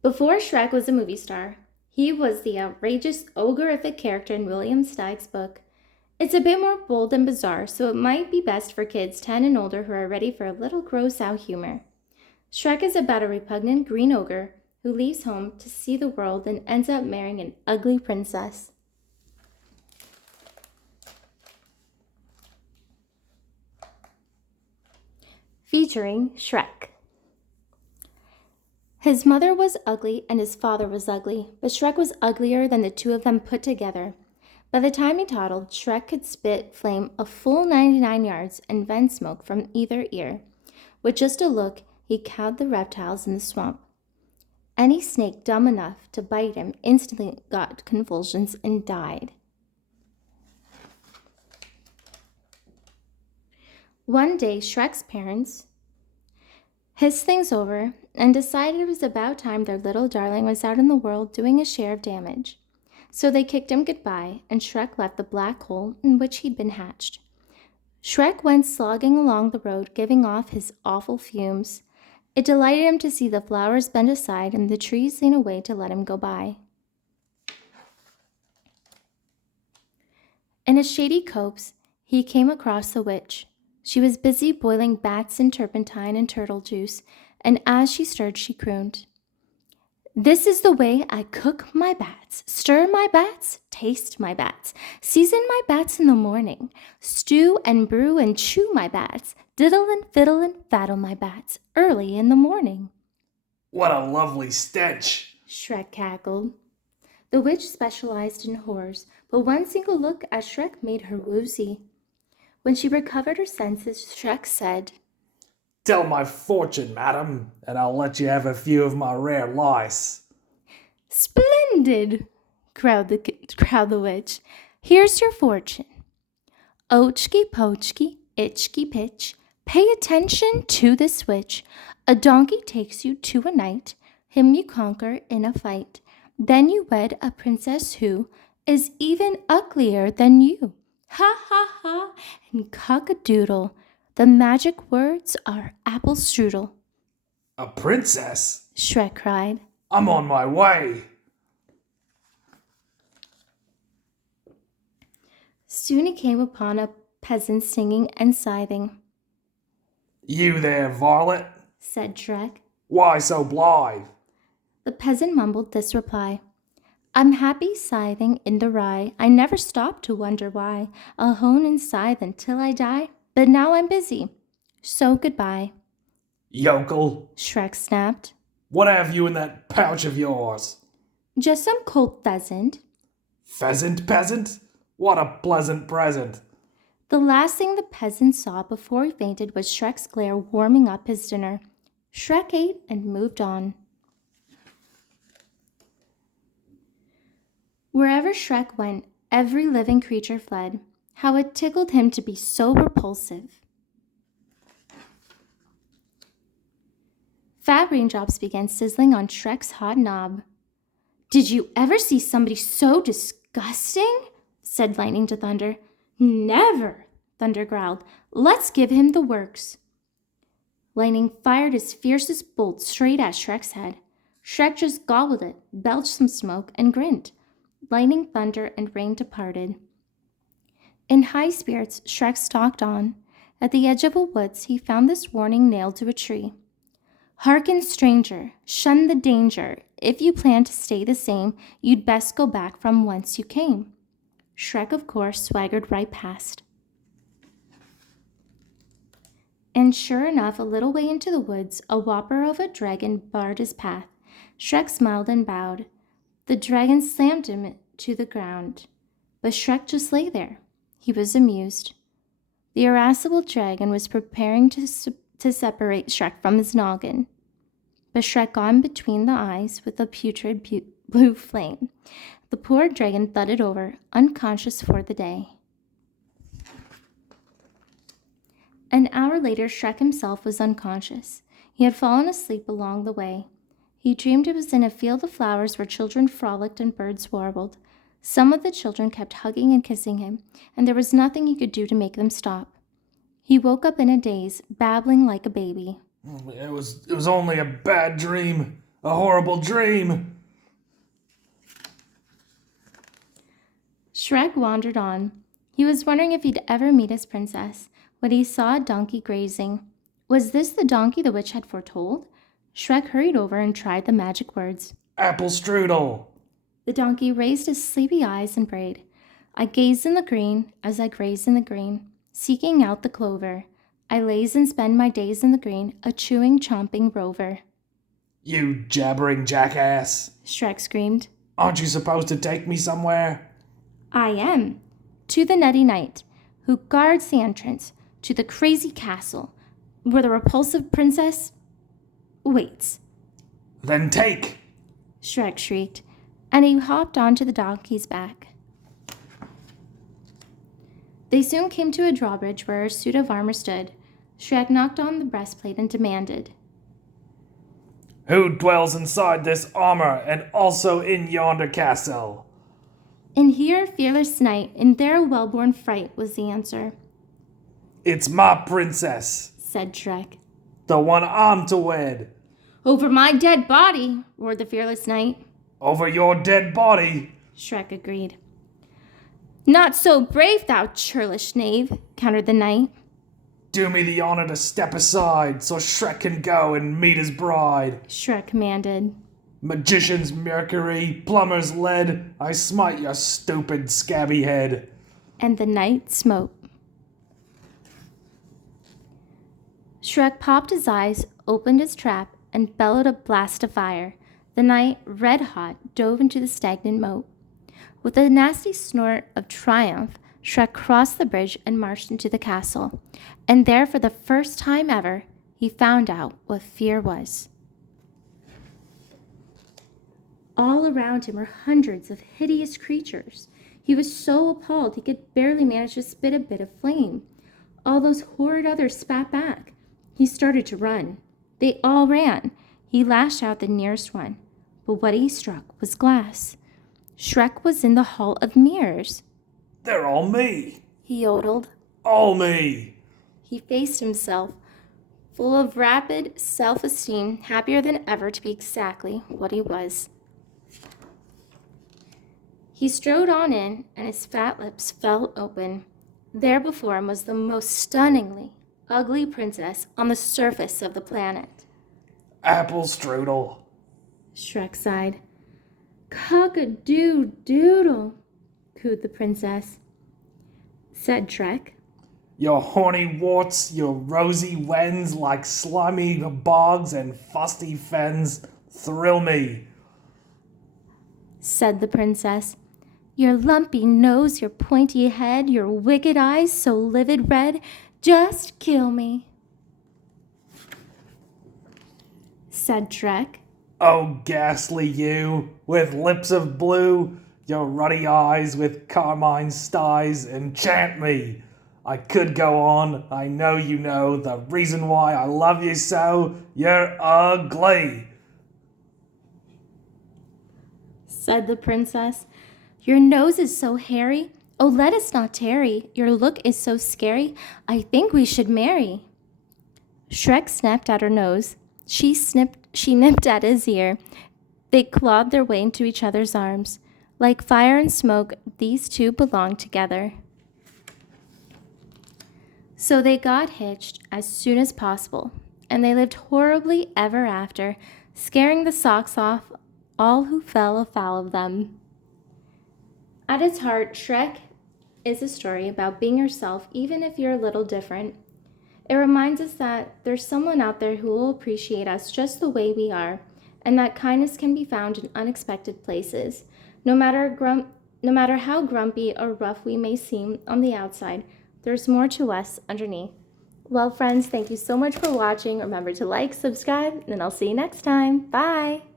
Before Shrek was a movie star, he was the outrageous ogreific character in William Steig's book. It's a bit more bold and bizarre, so it might be best for kids 10 and older who are ready for a little gross out humor. Shrek is about a repugnant green ogre who leaves home to see the world and ends up marrying an ugly princess. Featuring Shrek. His mother was ugly and his father was ugly, but Shrek was uglier than the two of them put together. By the time he toddled, Shrek could spit flame a full 99 yards and vent smoke from either ear. With just a look, he cowed the reptiles in the swamp. Any snake dumb enough to bite him instantly got convulsions and died. One day, Shrek's parents hissed things over and decided it was about time their little darling was out in the world doing his share of damage. So they kicked him goodbye, and Shrek left the black hole in which he'd been hatched. Shrek went slogging along the road, giving off his awful fumes. It delighted him to see the flowers bend aside and the trees lean away to let him go by. In a shady copse, he came across the witch. She was busy boiling bats in turpentine and turtle juice, and as she stirred, she crooned, "This is the way I cook my bats. Stir my bats, taste my bats, season my bats in the morning, stew and brew and chew my bats, diddle and fiddle and faddle my bats early in the morning." What a lovely stench! Shrek cackled. The witch specialized in horrors, but one single look at Shrek made her woozy. When she recovered her senses, Shrek said, Tell my fortune, madam, and I'll let you have a few of my rare lice. "Splendid!" crowed the witch. "Here's your fortune. Ochky pochky, itchky pitch. Pay attention to this witch. A donkey takes you to a knight. Him you conquer in a fight. Then you wed a princess who is even uglier than you. Ha ha ha, and cock-a-doodle. The magic words are apple strudel." A princess? Shrek cried. I'm on my way. Soon he came upon a peasant singing and scything. You there, varlet? Said Shrek. Why so blithe? The peasant mumbled this reply. "I'm happy scything in the rye. I never stop to wonder why. I'll hone and scythe until I die. But now I'm busy, so goodbye." Yokel, Shrek snapped. what have you in that pouch of yours? "Just some cold pheasant." Pheasant peasant? What a pleasant present. The last thing the peasant saw before he fainted was Shrek's glare warming up his dinner. Shrek ate and moved on. Wherever Shrek went, every living creature fled. How it tickled him to be so repulsive. Fat raindrops began sizzling on Shrek's hot knob. "Did you ever see somebody so disgusting?" said Lightning to Thunder. "Never," Thunder growled. "Let's give him the works." Lightning fired his fiercest bolt straight at Shrek's head. Shrek just gobbled it, belched some smoke, and grinned. Lightning, thunder, and rain departed. In high spirits, Shrek stalked on. At the edge of a woods, he found this warning nailed to a tree. "Hearken, stranger, shun the danger. If you plan to stay the same, you'd best go back from whence you came." Shrek, of course, swaggered right past. And sure enough, a little way into the woods, a whopper of a dragon barred his path. Shrek smiled and bowed. The dragon slammed him to the ground, but Shrek just lay there. He was amused. The irascible dragon was preparing to separate Shrek from his noggin, but Shrek got in between the eyes with a putrid blue flame. The poor dragon thudded over, unconscious for the day. An hour later, Shrek himself was unconscious. He had fallen asleep along the way. He dreamed he was in a field of flowers where children frolicked and birds warbled. Some of the children kept hugging and kissing him, and there was nothing he could do to make them stop. He woke up in a daze, babbling like a baby. It was only a bad dream. A horrible dream. Shrek wandered on. He was wondering if he'd ever meet his princess when he saw a donkey grazing. Was this the donkey the witch had foretold? Shrek hurried over and tried the magic words. Apple strudel. The donkey raised his sleepy eyes and brayed. I gazed in the green as I grazed in the green, seeking out the clover. I laze and spend my days in the green, a chewing, chomping rover. You jabbering jackass. Shrek screamed. Aren't you supposed to take me somewhere? I am. To the nutty knight, who guards the entrance to the crazy castle, where the repulsive princess waits. Then take. Shrek shrieked, and he hopped onto the donkey's back. They soon came to a drawbridge where a suit of armor stood. Shrek knocked on the breastplate and demanded, Who dwells inside this armor and also in yonder castle? "In here, fearless knight, in there a well-born fright," was the answer. It's my princess, Said Shrek. the one I'm to wed. "Over my dead body," roared the fearless knight. Over your dead body. Shrek agreed. "Not so brave, thou churlish knave," countered the knight. Do me the honor to step aside so Shrek can go and meet his bride. Shrek commanded. Magician's mercury, plumber's lead, I smite your stupid scabby head. And the knight smote. Shrek popped his eyes, opened his trap, and bellowed a blast of fire. The knight, red hot, dove into the stagnant moat. With a nasty snort of triumph, Shrek crossed the bridge and marched into the castle. And there, for the first time ever, he found out what fear was. All around him were hundreds of hideous creatures. He was so appalled he could barely manage to spit a bit of flame. All those horrid others spat back. He started to run. They all ran. He lashed out the nearest one. But what he struck was glass. Shrek was in the Hall of Mirrors. They're all me. He yodeled. All me. He faced himself, full of rapid self-esteem, happier than ever to be exactly what he was. He strode on in, and his fat lips fell open. There before him was the most stunningly ugly princess on the surface of the planet. Apple strudel. Shrek sighed. "Cock-a-doo-doodle," cooed the princess. Said Shrek. Your horny warts, your rosy wens, like slimy bogs and fusty fens, thrill me. Said the princess. "Your lumpy nose, your pointy head, your wicked eyes so livid red, just kill me." Said Shrek. Oh, ghastly you, with lips of blue, your ruddy eyes with carmine styes, enchant me. I could go on, I know you know the reason why I love you so. You're ugly. Said the princess. "Your nose is so hairy. Oh, let us not tarry. Your look is so scary. I think we should marry." Shrek snapped at her nose. She nipped at his ear. They clawed their way into each other's arms. Like fire and smoke, these two belonged together. So they got hitched as soon as possible, and they lived horribly ever after, scaring the socks off all who fell afoul of them. At its heart, Shrek is a story about being yourself even if you're a little different. It reminds us that there's someone out there who will appreciate us just the way we are, and that kindness can be found in unexpected places. No matter how grumpy or rough we may seem on the outside, there's more to us underneath. Well, friends, thank you so much for watching. Remember to like, subscribe, and I'll see you next time. Bye!